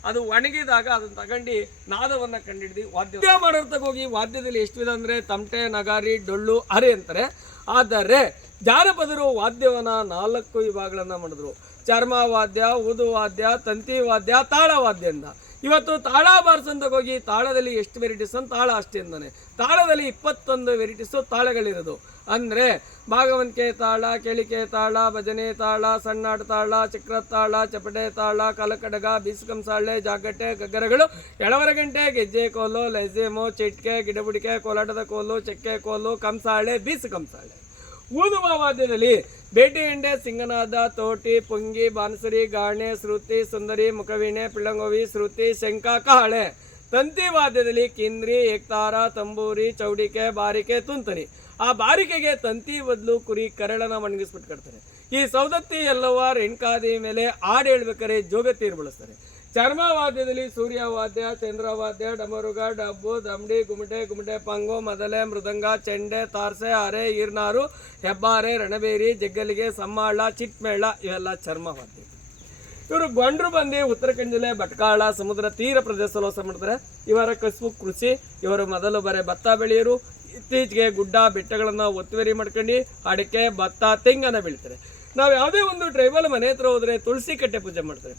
ಅದು ಒಣಗಿದಾಗ ಅದನ್ನು ತಗೊಂಡು ನಾದವನ್ನು ಕಂಡಿಡ್ದು ವಾದ್ಯ. ವಾದ್ಯ ಮಾಡೋರ್ತಕ್ಕೆ ಹೋಗಿ ವಾದ್ಯದಲ್ಲಿ ಎಷ್ಟು ವಿಧ ಅಂದರೆ ತಮಟೆ, ನಗಾರಿ, ಡೊಳ್ಳು, ಅರೆ ಅಂತಾರೆ. ಆದರೆ ಜಾನಪದರು ವಾದ್ಯವನ್ನು ನಾಲ್ಕು ವಿಭಾಗಗಳನ್ನು ಮಾಡಿದ್ರು. ಚರ್ಮ ವಾದ್ಯ, ಊದು ವಾದ್ಯ, ತಂತಿ ವಾದ್ಯ, ತಾಳ ವಾದ್ಯ ಅಂತ ಇವತ್ತು ತಾಳ ಬಾರಿಸಂದಾಗ ಹೋಗಿ ತಾಳದಲ್ಲಿ ಎಷ್ಟು ವೆರೈಟೀಸ್ ಅಂತ ತಾಳ ಅಷ್ಟೇ ಅಂತಾನೆ ತಾಳದಲ್ಲಿ ಇಪ್ಪತ್ತೊಂದು ವೆರೈಟೀಸು ತಾಳಗಳಿರೋದು. ಅಂದರೆ ಭಾಗವಂತಿಕೆ ತಾಳ ಕೇಳಿಕೆ ತಾಳ, ಭಜನೆ ತಾಳ, ಸಣ್ಣಾಟ ತಾಳ, ಚಕ್ರ ತಾಳ, ಚಪಟೆ ತಾಳ, ಕಲಕಡಗ ಬೀಸಕಂಸಾಳೆ ಜಾಗಟೆ, ಗಗ್ಗರಗಳು ಎಳವರ ಗಂಟೆ, ಗೆಜ್ಜೆ ಕೋಲು ಲೈಸೇಮು ಚಿಟ್ಕೆ ಗಿಡಬುಡಿಕೆ ಕೋಲಾಟದ ಕೋಲು, ಚಕ್ಕೆ ಕೋಲು ಕಂಸಾಳೆ ಬೀಸು ಕಂಸಾಳೆ ಊದುವ ವಾದ್ಯದಲ್ಲಿ ಬೇಟೆ ಎಂಡೆ ಸಿಂಗನಾದ, ತೋಟಿ, ಪುಂಗಿ, ಬಾನಸರಿ, ಗಾಣೆ, ಶ್ರುತಿ, ಸುಂದರಿ, ಮುಖವೀಣೆ ಪಿಳ್ಳಂಗೋವಿ ಶ್ರುತಿ, ಶಂಕ, ಕಹಳೆ. ತಂತಿ ವಾದ್ಯದಲ್ಲಿ ಕಿಂದ್ರಿ, ಏಕ್ತಾರ, ತಂಬೂರಿ, ಚೌಡಿಕೆ, ಬಾರಿಕೆ, ತುಂತರಿ. ಆ ಬಾರಿಕೆಗೆ ತಂತಿ ಬದಲು ಕುರಿ ಕರಳನ ಒಣಗಿಸ್ಬಿಟ್ಟು ಕಟ್ತಾರೆ. ಈ ಸೌದತ್ತಿ ಎಲ್ಲವ ರೆಣ್ಕಾದಿ ಮೇಲೆ ಹಾಡು ಹೇಳ್ಬೇಕಾದ್ರೆ ಜೋಗತೀರ್ ಬಳಸ್ತಾರೆ. ಚರ್ಮವಾದ್ಯದಲ್ಲಿ ಸೂರ್ಯ ವಾದ್ಯ ಚಂದ್ರ ವಾದ್ಯ ಡಮರುಗ, ಡಬ್ಬು ದಮಡಿ ಗುಮಟೆ ಗುಮಟೆ ಪಂಗು, ಮದಲೆ, ಮೃದಂಗ, ಚೆಂಡೆ, ತಾರ್ಸೆ, ಅರೆ, ಈರ್ನಾರು, ಹೆಬ್ಬಾರೆ, ರಣಬೇರಿ, ಜಗ್ಗಲಿಗೆ, ಸಮ್ಮಾಳ, ಚಿಟ್ಮೇಳ ಇವೆಲ್ಲ ಚರ್ಮವಾದ್ಯ. ಇವರು ಗೊಂಡ್ರು ಬಂದು ಉತ್ತರ ಜಿಲ್ಲೆ ಭಟ್ಕಾಳ, ಸಮುದ್ರ ತೀರ ಪ್ರದೇಶದಲ್ಲಿ ವಾಸ ಮಾಡ್ತಾರೆ. ಇವರ ಕಸುಬು ಕೃಷಿ, ಇವರು ಮೊದಲು ಬರೇ ಭತ್ತ ಬೆಳೆಯರು ಇತ್ತೀಚೆಗೆ ಗುಡ್ಡ ಬೆಟ್ಟಗಳನ್ನು ಒತ್ತುವರಿ ಮಾಡ್ಕೊಂಡು ಅಡಿಕೆ, ಭತ್ತ, ತೆಂಗನ್ನು ಬೆಳಿತಾರೆ. ನಾವು ಯಾವುದೇ ಒಂದು ಟ್ರೈಬಲ್ ಮನೆ ಹತ್ರ ಹೋದ್ರೆ ತುಳಸಿ ಕಟ್ಟೆ ಪೂಜೆ ಮಾಡ್ತಾರೆ.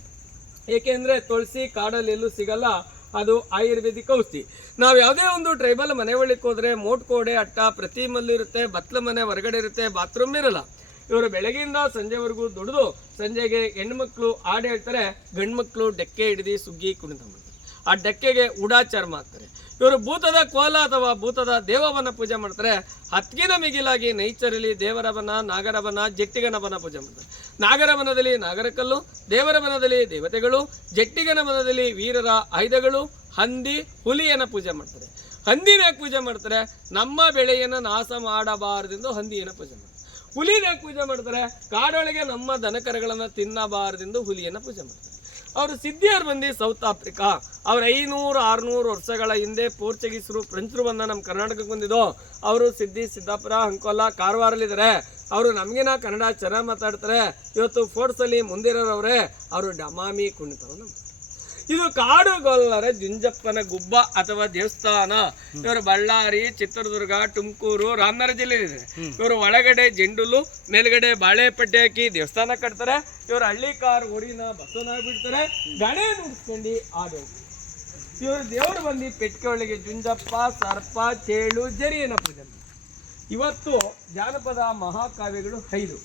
ಏಕೆಂದರೆ ತುಳಸಿ ಕಾಡಲ್ಲಿ ಎಲ್ಲೂ ಸಿಗಲ್ಲ, ಅದು ಆಯುರ್ವೇದಿಕ್ ಔಷಧಿ. ನಾವು ಯಾವುದೇ ಒಂದು ಟ್ರೈಬಲ್ ಮನೆ ಒಳಗೆ ಹೋದ್ರೆ ಮೋಟ್ ಕೋಡೆ ಅಟ್ಟ ಪ್ರತಿ ಮಲ್ಲಿರುತ್ತೆ ಬತ್ಲ ಮನೆ ಹೊರಗಡೆ ಇರುತ್ತೆ, ಬಾತ್ರೂಮ್ ಇರಲ್ಲ. ಇವರು ಬೆಳಗ್ಗೆಯಿಂದ ಸಂಜೆವರೆಗೂ ದುಡಿದು ಸಂಜೆಗೆ ಹೆಣ್ಮಕ್ಳು ಹಾಡು ಹೇಳ್ತಾರೆ, ಗಂಡ್ಮಕ್ಳು ಡೆಕ್ಕೆ ಹಿಡಿದು ಸುಗ್ಗಿ ಕುಣಿತ ಮಾಡ್ತಾರೆ. ಆ ಡೆಕ್ಕೆಗೆ ಉಡಾಚಾರ ಮಾಡ್ತಾರೆ. ಇವರು ಭೂತದ ಕೋಲ ಅಥವಾ ಭೂತದ ದೇವವನ್ನ ಪೂಜೆ ಮಾಡ್ತಾರೆ. ಹತ್ಗಿನ ಮಿಗಿಲಾಗಿ ನೈಚರಲ್ಲಿ ದೇವರವನ ನಾಗರವನ ಜಟ್ಟಿಗನವನ ಪೂಜೆ ಮಾಡ್ತಾರೆ. ನಾಗರವನದಲ್ಲಿ ನಾಗರಕಲ್ಲು ದೇವರವನದಲ್ಲಿ ದೇವತೆಗಳು, ಜಟ್ಟಿಗನ ವನದಲ್ಲಿ ವೀರರ ಆಯುಧಗಳು ಹಂದಿ, ಹುಲಿಯನ್ನ ಪೂಜೆ ಮಾಡ್ತಾರೆ. ಹಂದಿನ ಯಾಕೆ ಪೂಜೆ ಮಾಡ್ತಾರೆ, ನಮ್ಮ ಬೆಳೆಯನ್ನು ನಾಶ ಮಾಡಬಾರದೆಂದು ಹಂದಿಯನ್ನು ಪೂಜೆ ಮಾಡ್ತಾರೆ. ಹುಲಿನ ಯಾಕೆ ಪೂಜೆ ಮಾಡ್ತಾರೆ, ಕಾಡೊಳಗೆ ನಮ್ಮ ದನಕರಗಳನ್ನು ತಿನ್ನಬಾರದೆಂದು ಹುಲಿಯನ್ನ ಪೂಜೆ ಮಾಡ್ತಾರೆ. ಅವರು ಸಿದ್ಧಿಯರು ಬಂದು ಸೌತ್ ಆಫ್ರಿಕಾ. ಅವ್ರ ಐನೂರು, ಆರುನೂರು ವರ್ಷಗಳ ಹಿಂದೆ ಪೋರ್ಚುಗೀಸರು, ಫ್ರೆಂಚರು ಬಂದ ನಮ್ಮ ಕರ್ನಾಟಕಕ್ಕೆ ಬಂದಿದ್ದು. ಅವರು ಸಿದ್ಧಿ, ಸಿದ್ದಾಪುರ, ಅಂಕೋಲ ಕಾರವಾರಲ್ಲಿದ್ದಾರೆ ಅವರು ನಮಗಿನ ಕನ್ನಡ ಚೆನ್ನಾಗಿ ಮಾತಾಡ್ತಾರೆ. ಇವತ್ತು ಫೋರ್ಟ್ಸಲ್ಲಿ ಮುಂದಿರೋರವ್ರೆ, ಅವರು ಡಮಾಮಿ ಕುಣಿತವನ್ನು. ಇದು ಕಾಡುಗೊಲ್ಲರ ಜುಂಜಪ್ಪನ ಗುಬ್ಬ ಅಥವಾ ದೇವಸ್ಥಾನ. ಇವರು ಬಳ್ಳಾರಿ ಚಿತ್ರದುರ್ಗ ತುಮಕೂರು ರಾಮನಗರ ಜಿಲ್ಲೆ ಇದೆ ಇವರು ಒಳಗಡೆ ಜೆಂಡುಲು ಮೇಲ್ಗಡೆ ಬಾಳೆ ಪಡ್ಡೆ ಹಾಕಿ ದೇವಸ್ಥಾನ ಕಟ್ತಾರೆ. ಇವರು ಹಳ್ಳಿಕಾರ್ ಊರಿನ ಬಸವನ ಬಿಡ್ತಾರೆ. ಗಣೆ ನುಡಿಸ್ಕೊಂಡು ಆಡೋ ಇವರು ದೇವರು ಬಂದು ಪೆಟ್ಟಿಗೆ ಒಳಗೆ ಜುಂಜಪ್ಪ ಸರ್ಪ ಚೇಳು ಜರಿಯನ ಪೂಜೆ ಇವತ್ತು ಜಾನಪದ ಮಹಾಕಾವ್ಯಗಳು ಐದು.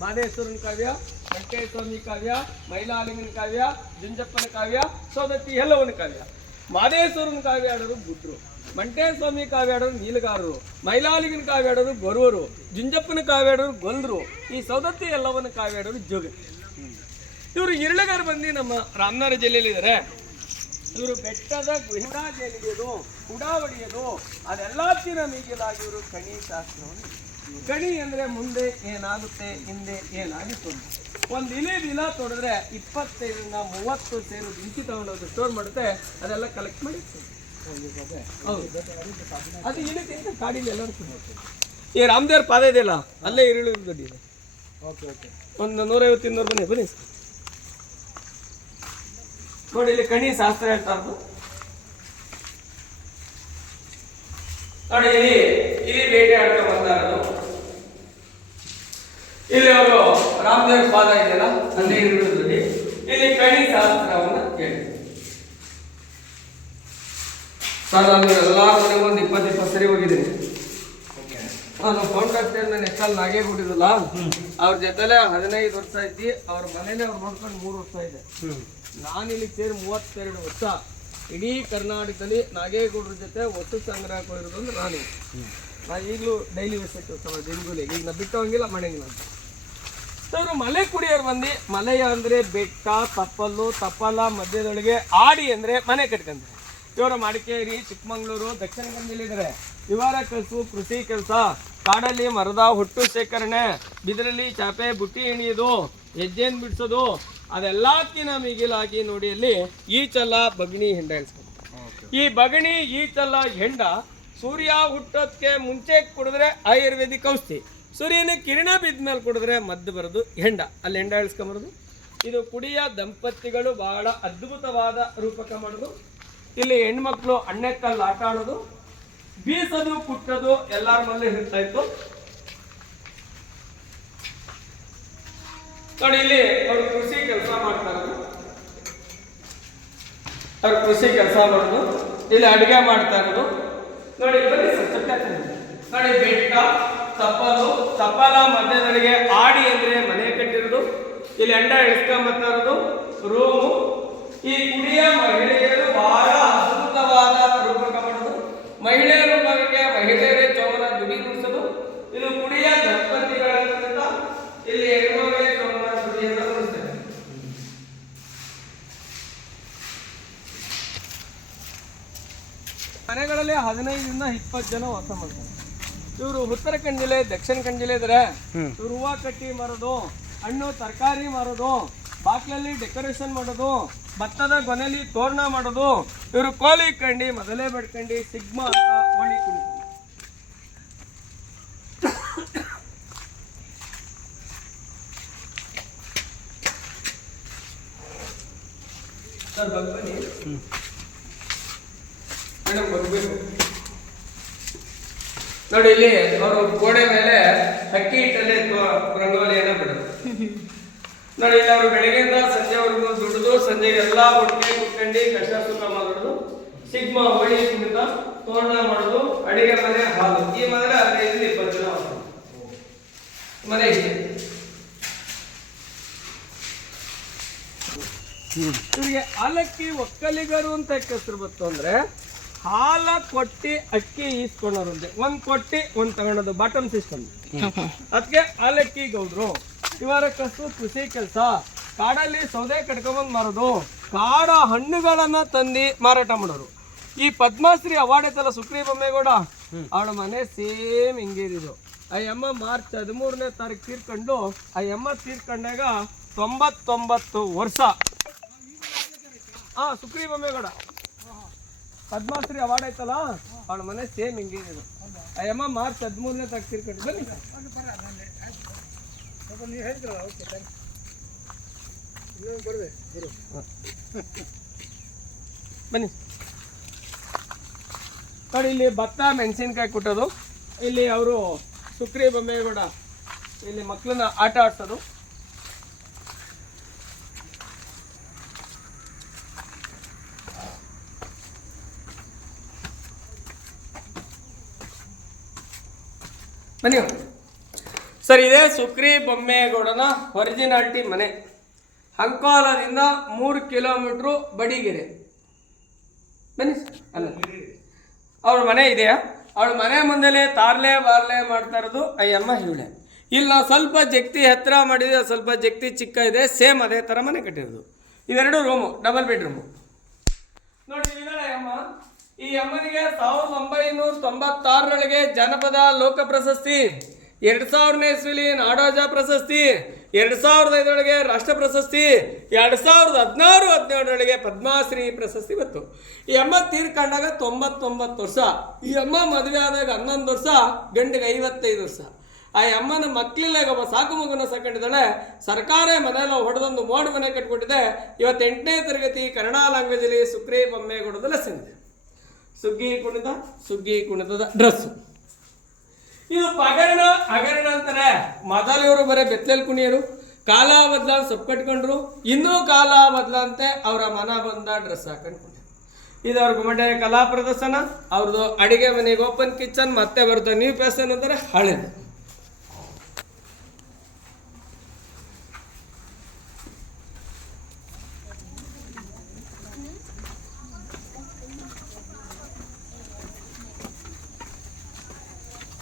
ಮಾದೇಶ್ವರನ ಕಾವ್ಯ ವೆಂಕಟೇಶ್ವರನಿ ಕಾವ್ಯ ಮೈಲಾಲಿಂಗನ ಕಾವ್ಯ, ಜುಂಜಪ್ಪನ ಕಾವ್ಯ, ಸೋದತ್ತಿ ಎಲ್ಲವನ ಕಾವ್ಯ. ಮಾದೇಶ್ವರನ ಕಾವ್ಯ ಆಡೋರು ಬುದ್ಧರು ಮಂಟೇಸ್ವಾಮಿ ಕಾವ್ಯ ಆಡೋರು ನೀಲಗಾರರು. ಮೈಲಾಲಿಗಿನ ಕಾವ್ಯ ಆಡೋರು ಜುಂಜಪ್ಪನ ಕಾವ್ಯ ಆಡೋರು ಈ ಸೌದತ್ತಿ ಎಲ್ಲವನ ಕಾವ್ಯ ಆಡೋರು ಜೋಗ. ಇವರು ಇರಳಗಾರ ಬಂದು ನಮ್ಮ ರಾಮನಗರ ಜಿಲ್ಲೆಯಲ್ಲಿ ಇದ್ದಾರೆ ಇವರು ಬೆಟ್ಟದ ಗುಹಿಡಾ ಜೇನಿಗೆದು ಕುಡ ಹೊಡೆಯೋದು ಅದೆಲ್ಲಕ್ಕಿಂತ ಮೀಗಿಲಾಗಿ ಇವರು ಕಣಿ ಶಾಸ್ತ್ರವನ್ನು ಅಂದರೆ ಮುಂದೆ ಏನಾಗುತ್ತೆ ಹಿಂದೆ ಏನಾಗಿತ್ತು. ಒಂದು ಇಲಿ ದಿನ ತೊಡೆದ್ರೆ ಇಪ್ಪತ್ತೈದರಿಂದ ಮೂವತ್ತು ಸೇರು ದಿನಸಿ ತಗೊಂಡೋಗಿ ಸ್ಟೋರ್ ಮಾಡುತ್ತೆ ಅದೆಲ್ಲ ಕಲೆಕ್ಟ್ ಮಾಡಿ ಹೌದು. ಅದು ಇಳಿಕೆ ಕಾಡಿಲಿ ಎಲ್ಲರೂ ಏ ಈ ರಾಮದೇವ್ರ ಪಾದ ಇದೆಯಲ್ಲ ಅಲ್ಲೇ ಇರುಳು ಇದೆ. Okay okay. ಒಂದು ನೂರೈವತ್ತು ಇನ್ನೂರು ಬನ್ನಿ ಬನ್ನಿ. ನೋಡಿ ಇಲ್ಲಿ ಕಣಿ ಶಾಸ್ತ್ರ ಹೇಳ್ತಾರದು ನೋಡಿ ಇಲ್ಲಿ ಇಲ್ಲಿ ಬೇಟೆ ಆಡ್ಕೊಂಡು ಬರ್ತಾ ಇರೋದು. ಇಲ್ಲಿ ಅವರು ರಾಮದೇವ್ರ ಪಾದ ಇದೆಯಲ್ಲ ಇರುವುದ್ರಲ್ಲಿ ಇಲ್ಲಿ ಕಣಿ ಸಹಸ್ರವನ್ನು ಕೇಳಿ. ಸರ್ ನಾನು ಎಲ್ಲ ಮನೆಗೆ ಒಂದು ಇಪ್ಪತ್ತು ಇಪ್ಪತ್ತು ಸರಿ ಹೋಗಿದ್ದೀನಿ. ನಾನು ಫೌಂಡರ್ ಚೇರ್ಮನ್ ಎಸ್ ನಾಗೇ ಕೊಟ್ಟಿದ್ದಲ್ಲ ಅವ್ರ ಜೊತೆಲೆ ಹದಿನೈದು ವರ್ಷ ಐತಿ ಅವ್ರ ಮನೇಲಿ ಅವ್ರು ನೋಡ್ಕೊಂಡು ಮೂರು ವರ್ಷ ಇದೆ. ನಾನು ಇಲ್ಲಿ ಸೇರಿ ಮೂವತ್ತೆರಡು ವರ್ಷ. ಇಡೀ ಕರ್ನಾಟಕದಲ್ಲಿ ನಾಗೇಗೌಡ್ರ ಜೊತೆ ಒಟ್ಟು ಸಂಗ್ರಹ ಕೊಡಿರೋದು ಅಂದ್ರೆ ನಾನು. ನಾನು ಈಗಲೂ ಡೈಲಿ ವಿಸಿಟ್ ದಿನಗೂಲಿ ಈಗ ನಾ ಬಿಟ್ಟು ಹೋಗಿಲ್ಲ ಮಾಡಂಗಿಲ್ಲ ಇವರು ಮಲೆ ಕುಡಿಯೋರು ಬಂದು ಮಲೆಯ ಅಂದರೆ ಬೆಟ್ಟ ತಪ್ಪಲು ತಪ್ಪಲ ಮಧ್ಯದೊಳಗೆ ಆಡಿ ಅಂದರೆ ಮನೆ ಕಟ್ಕೊಂತಾರೆ. ಇವರು ಮಡಿಕೇರಿ ಚಿಕ್ಕಮಂಗ್ಳೂರು ದಕ್ಷಿಣ ಕನ್ನಡದಲ್ಲಿದ್ದಾರೆ ಇವರ ಕಸು ಕೃಷಿ ಕೆಲಸ ಕಾಡಲ್ಲಿ ಮರದ ಹುಟ್ಟು ಶೇಖರಣೆ ಬಿದಿರಲ್ಲಿ ಚಾಪೆ ಬುಟ್ಟಿ ಹಿಣಿಯೋದು ಹೆಜ್ಜೆನ್ ಬಿಡಿಸೋದು ಅದೆಲ್ಲಕ್ಕಿಂತ ಮಿಗಿಲಾಗಿ ನೋಡಿ ಅಲ್ಲಿ ಈಚಲ ಬಗ್ನಿ ಹೆಂಡ ಈ ಬಗಣಿ ಈಚಲ ಹೆಂಡ ಸೂರ್ಯ ಹುಟ್ಟೋದಕ್ಕೆ ಮುಂಚೆ ಕುಡಿದ್ರೆ ಆಯುರ್ವೇದಿಕ್ ಔಷಧಿ. ಸೂರ್ಯನ ಕಿರಣ ಬಿದ್ದ ಮೇಲೆ ಕುಡಿದ್ರೆ ಮದ್ದು ಬರೋದು ಹೆಂಡ. ಅಲ್ಲಿ ಹೆಂಡ ಇಳಿಸ್ಕೊಂಬರೋದು? ಇದು ಕುಡಿಯ ದಂಪತಿಗಳು ಬಹಳ ಅದ್ಭುತವಾದ ರೂಪಕ ಮಾಡೋದು. ಇಲ್ಲಿ ಹೆಣ್ಮಕ್ಳು ಅಣ್ಣೆಕ್ಕಲ್ಲಿ ಆಟ ಆಡೋದು. ಬೀಸೋದು, ಕುಟ್ಟೋದು ಎಲ್ಲಾರ ಮನೇಲಿ ಇರ್ತಾ ಇತ್ತು. ನೋಡಿ, ಇಲ್ಲಿ ಅವರು ಕೃಷಿ ಕೆಲಸ ಮಾಡ್ತಾ ಇರೋದು. ಅವ್ರು ಕೃಷಿ ಕೆಲಸ ಮಾಡೋದು. ಇಲ್ಲಿ ಅಡುಗೆ ಮಾಡ್ತಾ ಇರೋದು. ನೋಡಿ, ಬನ್ನಿ ಸರ್ ನೋಡಿ, ಬೆಟ್ಟ ತಪ್ಪಲು ತಪ್ಪಲ ಮಧ್ಯದೊಳಗೆ ಆಡಿ ಅಂದ್ರೆ ಮನೆ ಕಟ್ಟಿರೋದು, ಇಲ್ಲಿ ಅಂಡ ಇಳಿಸ್ಕೊಂಬತ್ತಾ ರೂಮು ಈ ಕುಡಿಯ ಮಹಿಳೆಯರು ಬಹಳ ಅದ್ಭುತವಾದ ರೂಪಕ ಮಾಡೋದು. ಮಹಿಳೆಯರ ಬಗ್ಗೆ ಮಹಿಳೆಯರೇ ಚೌನ ದುಡಿ ನುಡಿಸೋದು ಇದು ಕುಡಿಯ ದಂಪತಿಗಳಿಂದ ಇಲ್ಲಿ ಹೆಣ್ಮಗಳೇ ಚೌನ ದುಡಿಯನ್ನು ಮನೆಗಳಲ್ಲಿ ಹದಿನೈದರಿಂದ ಇಪ್ಪತ್ತು ಜನ ವಾಸ ಮಾಡ್ತಾರೆ. ಇವರು ಉತ್ತರ ಕನ್ನಡ ಜಿಲ್ಲೆ ದಕ್ಷಿಣ ಕನ್ನಡ ಜಿಲ್ಲೆ ಇದ್ದಾರೆ ಇವರು ಹೂವು ಕಟ್ಟಿ ಮಾರೋದು ಹಣ್ಣು ತರಕಾರಿ ಮಾರೋದು ಬಾಕ್ಲಲ್ಲಿ ಡೆಕೋರೇಷನ್ ಮಾಡೋದು ಭತ್ತದ ಕೊನೆಯಲ್ಲಿ ತೋರಣ ಮಾಡೋದು ಇವರು ಕೋಲಿ ಕಂಡಿ ಮೊದಲೇ ಬೆಡ್ಕಂಡಿ ಸಿಗ್ಮಾ ಅಂತ ಓಣಿ ಕುಣಿತಾರೆ ಸರ್ ಬನ್ನಿ ಮೇಡಮ್ ಬರ್ಬೇಕು ನೋಡಿ ಇಲ್ಲಿ ಅವರು ಗೋಡೆ ಮೇಲೆ ಅಕ್ಕಿ ಹಿಟ್ಟಲ್ಲಿ ರಂಗೋಲಿಯನ್ನು ಬಿಡೋದು. ನೋಡಿ ಇಲ್ಲಿ ಅವರು ಬೆಳಗ್ಗೆಯಿಂದ ಸಂಜೆವರೆಗೂ ದುಡಿದು, ಸಂಜೆ ಎಲ್ಲ ಒಟ್ಟಿಗೆ ಕುತ್ಕೊಂಡು ಕಷ್ಟ ಸುಖ ಮಾಡೋದು ಸಿಗ್ಮ ಹೋಳಿ ಕುಣಿತ, ತೋರಣ ಮಾಡೋದು, ಅಡಿಗೆ ಮನೆ ಹಾಲು. ಈ ಮನೆ ಹದಿನೈದು, ಇಪ್ಪತ್ತು ಜನ ಮನೆ ಇಷ್ಟೇ. ಇವರಿಗೆ ಹಾಲಕ್ಕಿ ಒಕ್ಕಲಿಗರು ಅಂತ ಹೆಸರು ಬಂತು ಅಂದ್ರೆ ಹಾಲ ಕೊಟ್ಟಿ ಅಕ್ಕಿ ಈಸ್ಕೊಳ್ಳೋರಂತೆ ಒಂದ್. ಕೊಟ್ಟಿ, ಒಂದ್ ತಗೊಳೋದು ಬಾಟಮ್ ಸಿಸ್ಟಮ್ ಅದಕ್ಕೆ ಹಾಲಕ್ಕಿ ಗೌಡ್ರು. ಇವರ ಕಸು, ಕೃಷಿ ಕೆಲಸ. ಕಾಡಲ್ಲಿ ಸೌದೆ ಕಟ್ಕೊಂಡ್ಬಂದು ಮಾರೋದು. ಕಾಡ ಹಣ್ಣುಗಳನ್ನ ತಂದು ಮಾರಾಟ ಮಾಡೋರು. ಈ ಪದ್ಮಶ್ರೀ ಅವಾರ್ಡ್ ಐತಲ್ಲ ಸುಕ್ರಿ ಬೊಮ್ಮೇಗೌಡ ಅವಳ ಮನೆ ಸೇಮ್ ಹಿಂಗೇರಿದು. ಆ ಮಾರ್ಚ್ ಹದಿಮೂರನೇ ತಾರೀಕು ತೀರ್ಕೊಂಡು ಆ ತೀರ್ಕೊಂಡಾಗ ತೊಂಬತ್ತೊಂಬತ್ತು ವರ್ಷ. ಹಾ ಸುಕ್ರಿ ಬೊಮ್ಮೇಗೌಡ ಪದ್ಮಶ್ರೀ ಅವಾರ್ಡ್ ಐತಲ್ಲ ಅವಳ ಮನೆ ಸೇಮ್ ಹಿಂಗೆ ಅಯ್ಯಮ್ಮ, ಮಾರ್ಚ್ ಹದಿಮೂರನೇ ತಾರೀಕು ತಿರ್ಕೊಂಡು. ಬನ್ನಿ. ನೀವು ಓಕೆ ಇನ್ನೊಂದು ಬನ್ನಿ. ನೋಡಿ, ಇಲ್ಲಿ ಭತ್ತ, ಮೆಣಸಿನ್ಕಾಯಿ ಕೊಟ್ಟೋದು. ಇಲ್ಲಿ ಅವರು ಸುಕ್ರಿ ಬೊಮ್ಮೇಗೌಡ, ಇಲ್ಲಿ ಮಕ್ಕಳನ್ನ ಆಟ ಆಡ್ಸೋದು. ಬನ್ನಿ. ಸರ್, ಇದೇ ಸುಕ್ರಿ ಬೊಮ್ಮೇಗೌಡನ ಒರಿಜಿನಾಲ್ಟಿ ಮನೆ. ಅಂಕೋಲದಿಂದ ಮೂರು ಕಿಲೋಮೀಟ್ರು ಬಡಿಗೆರೆ. ಬನ್ನಿ ಅಲ್ಲ. ಅವ್ರ ಮನೆ ಇದೆಯಾ? ಅವಳ ಮನೆ ಮುಂದೆಲೇ ತಾರ್ಲೆ ಬಾರ್ಲೆ ಮಾಡ್ತಾ ಇರೋದು ಅಯ್ಯಮ್ಮ ಇವಳೆ ಇಲ್ಲಿ ಸ್ವಲ್ಪ ಜಗ್ತಿ ಹತ್ತಿರ ಮಾಡಿದ್ರೆ ಸ್ವಲ್ಪ ಜಗ್ತಿ ಚಿಕ್ಕ ಇದೆ, ಸೇಮ್ ಅದೇ ಥರ ಮನೆ ಕಟ್ಟಿರೋದು. ಇವೆರಡು ರೂಮು ಡಬಲ್ ಬೆಡ್ರೂಮು ನೋಡಿ ಅಯ್ಯಮ್ಮ. ಈ ಅಮ್ಮನಿಗೆ ಸಾವಿರದ ಒಂಬೈನೂರ ತೊಂಬತ್ತಾರರೊಳಗೆ ಜನಪದ ಲೋಕ ಪ್ರಶಸ್ತಿ, ಎರಡು ಸಾವಿರನೇ ಇಸ್ವಿಲಿ ನಾಡೋಜ ಪ್ರಶಸ್ತಿ, ಎರಡು ಸಾವಿರದ ಐದರೊಳಗೆ ರಾಷ್ಟ್ರ ಪ್ರಶಸ್ತಿ, ಎರಡು ಸಾವಿರದ ಹದಿನಾರು, ಹದಿನೇಳರೊಳಗೆ ಪದ್ಮಾಶ್ರೀ ಪ್ರಶಸ್ತಿ ಬಂತು. ಈ ಅಮ್ಮ ತೀರ್ಕೊಂಡಾಗ ತೊಂಬತ್ತೊಂಬತ್ತು ವರ್ಷ, ಈ ಅಮ್ಮ ಮದುವೆ ಆದಾಗ ಹನ್ನೊಂದು ವರ್ಷ, ಗಂಡಿಗೆ ಐವತ್ತೈದು ವರ್ಷ. ಆ ಅಮ್ಮನ ಮಕ್ಕಳಿಲ್ಲಾಗ ಒಬ್ಬ ಸಾಕು ಮಗುನ ಸಾಕೊಂಡಿದ್ದಾಳೆ, ಸರ್ಕಾರ ಮನೆಯಲ್ಲ ಹೊಡೆದೊಂದು ಮೋಡ್ ಮನೆ ಕಟ್ಕೊಟ್ಟಿದೆ ಇವತ್ತು ಎಂಟನೇ ತರಗತಿ ಕನ್ನಡ ಲ್ಯಾಂಗ್ವೇಜಲ್ಲಿ ಸುಕ್ರಿ ಬೊಮ್ಮೆ ಲೆಸನ್ ಇದೆ. ಸುಗ್ಗಿ ಕುಣಿತ? ಸುಗ್ಗಿ ಕುಣಿತದ ಡ್ರೆಸ್ ಇದು ಪಗರಣ ಹಗರಣ ಅಂತಾರೆ. ಮೊದಲಿಯವರು ಬರೀ ಬೆತ್ತಲ್ ಕುಣಿಯರು ಕಾಲ ಬದಲ ಸೊಪ್ಪು ಕಟ್ಕೊಂಡ್ರು ಇನ್ನೂ ಕಾಲ ಬದಲಂತೆ ಅವರ ಮನ ಬಂದ ಡ್ರೆಸ್ ಹಾಕೊಂಡು. ಇದು ಅವ್ರ ಗುಮ್ಮಟೆ ಕಲಾ ಪ್ರದರ್ಶನ. ಅವ್ರದ್ದು ಅಡಿಗೆ ಮನೆಗೆ ಓಪನ್ ಕಿಚನ್ ಮತ್ತೆ ಬರುತ್ತೆ ನ್ಯೂ ಪ್ಯಾಸನ್ ಅಂದರೆ ಹಳೇದು.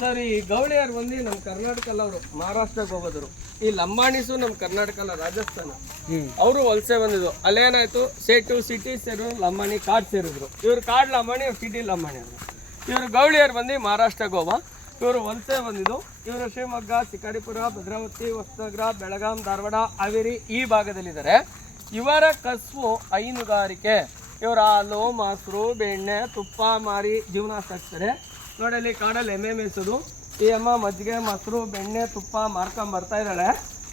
ಸರ್ ಈ ಗೌಳಿಯರು ಬಂದು ನಮ್ಮ ಕರ್ನಾಟಕಲ್ಲವರು ಮಹಾರಾಷ್ಟ್ರಕ್ಕೆ ಹೋಗೋದ್ರು. ಈ ಲಂಬಾಣಿಸು ನಮ್ಮ ಕರ್ನಾಟಕಲ್ಲ ರಾಜಸ್ಥಾನ. ಅವರು ವಲಸೆ ಬಂದಿದ್ರು. ಅಲ್ಲೇನಾಯ್ತು? ಸೇಟು ಸಿಟಿ ಸೇರು ಲಂಬಾಣಿ ಕಾಡ್ ಸೇರಿದ್ರು. ಇವ್ರು ಕಾಡ್ ಲಂಬಾಣಿ ಸಿಟಿ ಲಂಬಾಣಿ ಅವರು ಇವರು ಗೌಳಿಯರು ಬಂದು ಮಹಾರಾಷ್ಟ್ರ ಗೋವಾ ಇವರು ವಲಸೆ ಬಂದಿದ್ದು ಇವರು ಶಿವಮೊಗ್ಗ ಶಿಕಾರಿಪುರ ಭದ್ರಾವತಿ ಹೊಸನಗರ ಬೆಳಗಾಂ ಧಾರವಾಡ ಹಾವೇರಿ ಈ ಭಾಗದಲ್ಲಿದ್ದಾರೆ. ಇವರ ಕಸುವು ಹೈನುಗಾರಿಕೆ. ಇವರು ಹಾಲು ಮೊಸರು ಬೆಣ್ಣೆ ತುಪ್ಪ ಮಾರಿ ಜೀವನ ಸಾಗಿಸ್ತಾರೆ. ನೋಡಿ ಅಲ್ಲಿ ಕಾಡಲ್ಲಿ ಎಮ್ಮೆ ಮೇಯಿಸೋದು. ಈ ಅಮ್ಮ ಮಜ್ಜಿಗೆ ಮೊಸರು ಬೆಣ್ಣೆ ತುಪ್ಪ ಮಾರ್ಕೊಂಡ್ ಬರ್ತಾ ಇದ್ದಾಳೆ.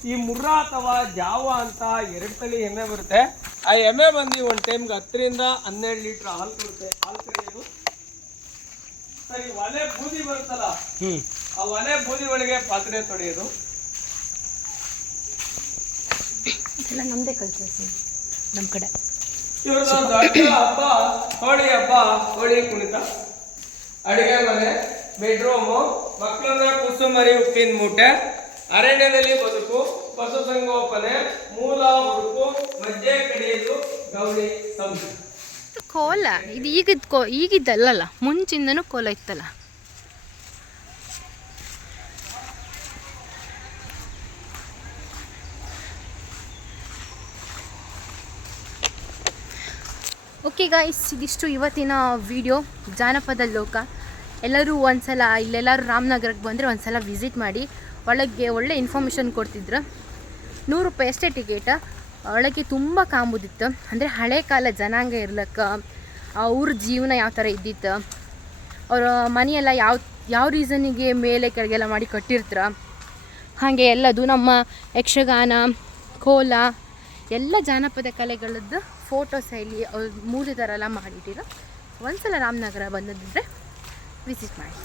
ಈ ಮುರ್ರಾ ಅಥವಾ ಜಾವ ಅಂತ ಎರಡು ತಳಿ ಎಮ್ಮೆ ಬರುತ್ತೆ. ಆ ಎಮ್ಮೆ ಬಂದು ಒಂದು ಟೈಮ್ಗೆ ಹತ್ತರಿಂದ ಹನ್ನೆರಡು ಲೀಟ್ರ್ ಹಾಲು ಕೊಡುತ್ತೆ. ಹಾಲು ಕರೆಯೋದು ಸರಿ ಒಲೆ ಬೂದಿ ಬರುತ್ತಲ್ಲ? ಆ ಒಲೆ ಬೂದಿ ಒಳಗೆ ಪಾತ್ರೆ ತೊಳೆಯೋದು. ನಮ್ದೇ ಕಲ್ಚರ್ ನಮ್ಮ ಕಡೆ. ಇವ್ರದ್ದು ದೊಡ್ಡ ಹಬ್ಬ ಹೋಳಿ ಹಬ್ಬ ಹೋಳಿ ಕುಣಿತ. ಅಡಿಗೆ ಮನೆ ಬೆಡ್ರೂಮು ಮಕ್ಕಳನ್ನ ಕುಸುಮರಿ ಉಪ್ಪಿನ ಮೂಟೆ, ಅರಣ್ಯದಲ್ಲಿ ಬದುಕು ಪಶುಸಂಗೋಪನೆ ಮೂಲ ಹುಡುಕು ಮಜ್ಜೆ ಕಡಿಯಲು ಗೌರಿ ಸಂಸ್ಥೆ. ಕೋಲ, ಇದು ಈಗಿದ್ ಕೋ ಈಗಿದ್ದಲ್ಲಲ್ಲ, ಮುಂಚಿಂದನೂ ಕೋಲ ಇತ್ತಲ್ಲ. ಓಕೆ ಗಾಯ್ಸ್ ಇದಿಷ್ಟು ಇವತ್ತಿನ ವಿಡಿಯೋ ಜಾನಪದ ಲೋಕ. ಎಲ್ಲರೂ ಒಂದ್ಸಲ, ಇಲ್ಲೆಲ್ಲರೂ ರಾಮನಗರಕ್ಕೆ ಬಂದರೆ ಒಂದ್ಸಲ ವಿಸಿಟ್ ಮಾಡಿ, ಒಳಗೆ ಒಳ್ಳೆ ಇನ್ಫಾರ್ಮೇಷನ್ ಕೊಡ್ತಿದ್ರು. ನೂರು ರೂಪಾಯಿ ಅಷ್ಟೇ ಟಿಕೆಟ್ ಒಳಗೆ ತುಂಬ ಕಾಂಬುದಿತ್ತು ಅಂದರೆ ಹಳೆ ಕಾಲ ಜನಾಂಗ ಇರ್ಲಕ್ಕ ಅವ್ರ ಜೀವನ ಯಾವ ಥರ ಇದ್ದಿತ್ತು. ಅವರ ಮನೆಯೆಲ್ಲ ಯಾವ ಯಾವ ರೀಸನಿಗೆ ಮೇಲೆ ಕೆಳಗೆಲ್ಲ ಮಾಡಿ ಕಟ್ಟಿರ್ತಾರ. ಹಾಗೆ ಎಲ್ಲದು ನಮ್ಮ ಯಕ್ಷಗಾನ, ಕೋಲ, ಎಲ್ಲ ಜಾನಪದ ಕಲೆಗಳದ್ದು ಫೋಟೋಸ್ ಇಲ್ಲಿ ಮೂಲೆ ಥರ ಎಲ್ಲ ಮಾಡಿಟ್ಟಿರೋ. ಒಂದ್ಸಲ ರಾಮನಗರ ಬಂದಿದ್ದರೆ ವಿಸಿಟ್ ಮಾಡಿ.